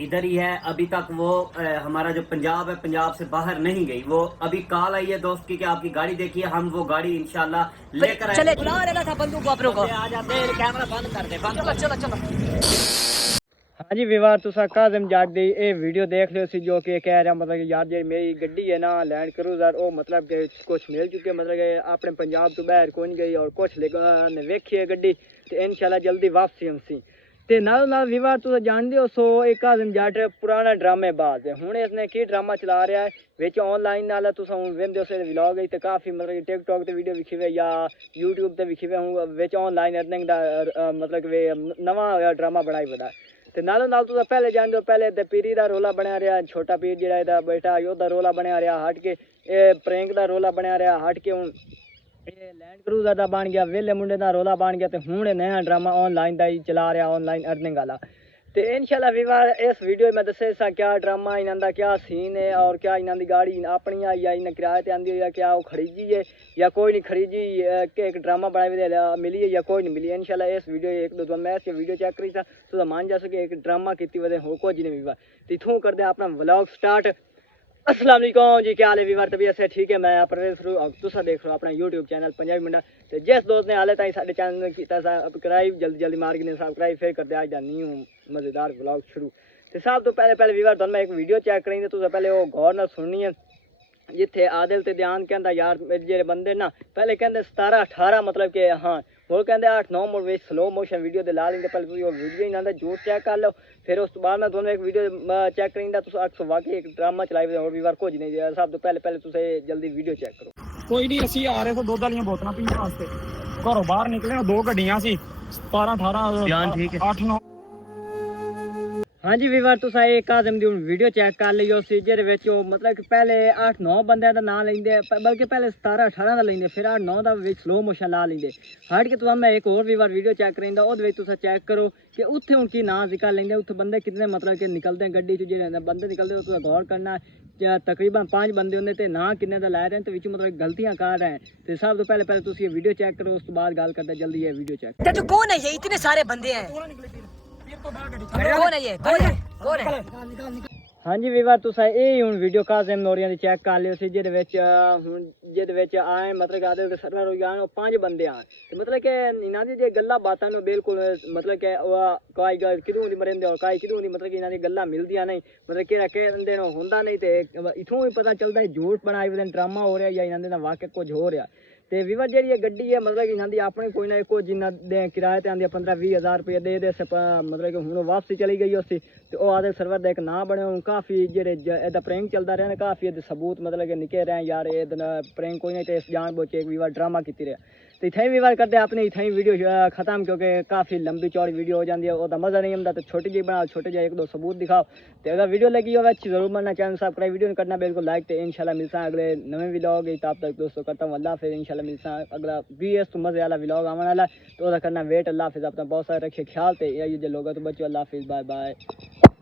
इधर ही है अभी तक वो हमारा जो पंजाब है, पंजाब से बाहर नहीं गई। वो अभी कॉल आई है दोस्त की कि आपकी गाड़ी देखिए, हम वो गाड़ी इंशाल्लाह लेकर आए। चले बुला रहा था बंदूक वापरों को, आ जाते हैं, कैमरा बंद कर दे, बंद कर। चलो चलो। हाँ जी विवार तुसा काज़म जाट दी ये वीडियो देख लियो सी जो कि कह रहा मतलब कि यार जी मेरी गड्डी है ना लैंड क्रूजर वो मतलब कि कुछ मिल चुके मतलब कि अपने पंजाब तो बाहर कोई नहीं गई और कुछ लेकिन वेखी है गड्डी तो इंशाल्लाह जल्दी वापसी हमसी ते नाल विवार तुसा जानदे हो सो एक काज़म जाट पुराना ड्रामेबाज है हुण इसने की ड्रामा चला रहा है विच ऑनलाइन नाल तुसा हुण वेंदे हो से व्लॉग ते काफ़ी मतलब कि टिकटॉक ते वीडियो विखी वे या यूट्यूब ते विखी वे हुण विच ऑनलाइन अर्निंग दा मतलब कि नवा ड्रामा बनाई वदा ते नालों नाल तुस पहले जानते हो पहले ते पीरी दा रोला बनया रहा छोटा पीर जेड़ा एदा बेटा योदा रोला बनया रहा हट के ए प्रैंक दा रोला बनया रहा हट के हुण ये लैंड क्रूजर दा बन गया वेले मुंडे दा रोला बन गया ते हुण नया ड्रामा ऑनलाइन दा ही चला रहा ऑनलाइन अर्निंग वाला ते इंशाल्लाह विवार इस वीडियो में दसे सा क्या ड्रामा इन्हां दा क्या सीन है और क्या इन्हां दी गाड़ी अपनी आई या इन्हें किराए ते आंदी या क्या वो खरीदी है या कोई नहीं खरीदी के एक ड्रामा बनाए मिली है या कोई नहीं मिली इंशाल्लाह इस वीडियो एक दो मैं इस वीडियो चेक करी था तो मान जा सके एक ड्रामा की वजह हो को जिन्हें विवार तो इथों कर दे अपना व्लॉग स्टार्ट। अस्सलाम वालेकुम जी क्या हाल है विवार तबीयत से ठीक है मैं परवेज फरू और तुसा देख रहे हो अपना यूट्यूब चैनल पंजाबी मुंडा तो जिस दोस्त ने हाले ताई साडे चैनल में कीता सब्सक्राइब जल्दी जल्दी मार के सब्सक्राइब फिर कर दे आज दा न्यू मजेदार व्लॉग शुरू तो सब तो पहले विवार तुहानू मैं एक वीडियो चेक करी तुसा पहले वो गौर नाल सुननी है जिथे आदिल ते ध्यान कहता यार मेरे जेरे बंदे ना पहले कहते 17-18 मतलब कि हाँ वो कहते 8-9 मोड स्लो मोशन वीडियो दे ला लेंगे पहले तुम वीडियो ही ना जरूर चेक कर लो फिर उस बाद मैं दोनों एक वीडियो चेक करेंगे तुम अक्सर वाकई एक ड्रामा चलाई और भी बार कुछ नहीं सब तो पहले तुम जल्दी वीडियो चेक करो। कोई नहीं ਅਸੀਂ ਆ ਰਹੇ ਸੀ ਦੁੱਧ ਵਾਲੀਆਂ ਬੋਤਲਾਂ ਪੀਣ ਵਾਸਤੇ ਘਰੋਂ ਬਾਹਰ ਨਿਕਲੇ ਦੋ ਗੱਡੀਆਂ ਸੀ 17-18 8-9 हाँ जी विवार तुसा एक काज़म दी वीडियो चेक कर लियो सी जेदे विच मतलब कि पहले 8-9 बंदे दा नाम लेंदे बल्कि पहले 17-18 दा लेंदे फिर 8-9 दा विच स्लो मोशन ला लेंदे हट के तुसा मैं एक और विवार वीडियो चेक करेंदा ओदे विच तुसा चेक करो कि उत्थे हुण की नाम जिक्र लेंदे उत्थे बंदे कितने मतलब कि निकलदे गड्डी च जेडे बंदे निकलदे तुसा गौर करना तकरीबन 5 बंदे होंदे ते ना किन्ने दा ला रहे हैं ते विच मतलब गलतियां कर रहे हैं ते सब तो पहले तुसी ये वीडियो चेक करो उस तो बाद गल करते जल्दी ये वीडियो चेक तो कौन है ये इतने सारे बंदे हैं कौन है ये कौन है हाँ जी विवार तुसा ये हुण वीडियो काज़म नोरियां दी चेक कर लियो सी जेदे विच हुण जेदे विच आए मतलब कि आदे सर्वर हो जान 5 बंदे आए ते मतलब कि इन्हां दी जे गल्लां बातां नो बिल्कुल मतलब कि कोई गल किदों दी मरेंदे और कोई किदों दी मतलब कि इन्हां दी गल्लां मिलदियां नहीं मतलब केड़ा कहंदे नो हुंदा नहीं ते इथों भी पता चलदा है झूठ बनाई वदे ड्रामा हो रहा या इन्हां दे नाल वाकई कुछ हो रहा ते विवार जेहड़ी ये गड्डी है मतलब कि इन्हां दी अपनी कोई ना कोई जिन्ना दे किराए ते आंदी 15-20 हज़ार रुपये दे मतलब कि हुण वापसी चली गई उसी ते ओ आदे सर्वर दा एक नाम बने हुण काफ़ी जेहड़े एदा प्रैंक चलदा रहा काफ़ी एदे सबूत मतलब कि निके रहे यार ए प्रैंक कोई नहीं ते जान बोझ के एक विवार ड्रामा कीती रहा तो इतना ही विवार करते अपने इतना ही वीडियो खत्म क्योंकि काफ़ी लंबी चौड़ी वीडियो हो जाती है वह मज़ा नहीं आता तो छोटी जी बनाओ छोटे जी एक दो सबूत दिखाओ तो अगर वीडियो लगी हो अच्छी जरूर बनना चैनल सब्सक्राइब वीडियो नहीं करना बिल्कुल लाइक तो इंशाल्लाह मिलता है अगले नवे व्लॉग तब तक दोस्तों करता हूँ अल्लाह फिर इंशाल्लाह मिलता है अगला भी तो मज़े वाला व्लॉग आने वाला तो करना वेट अल्लाह हाफिज़ अपना बहुत सारे रखे ख्याल तो ये जो लोग तो बच्चों अल्लाह हाफिज़ बाय बाय।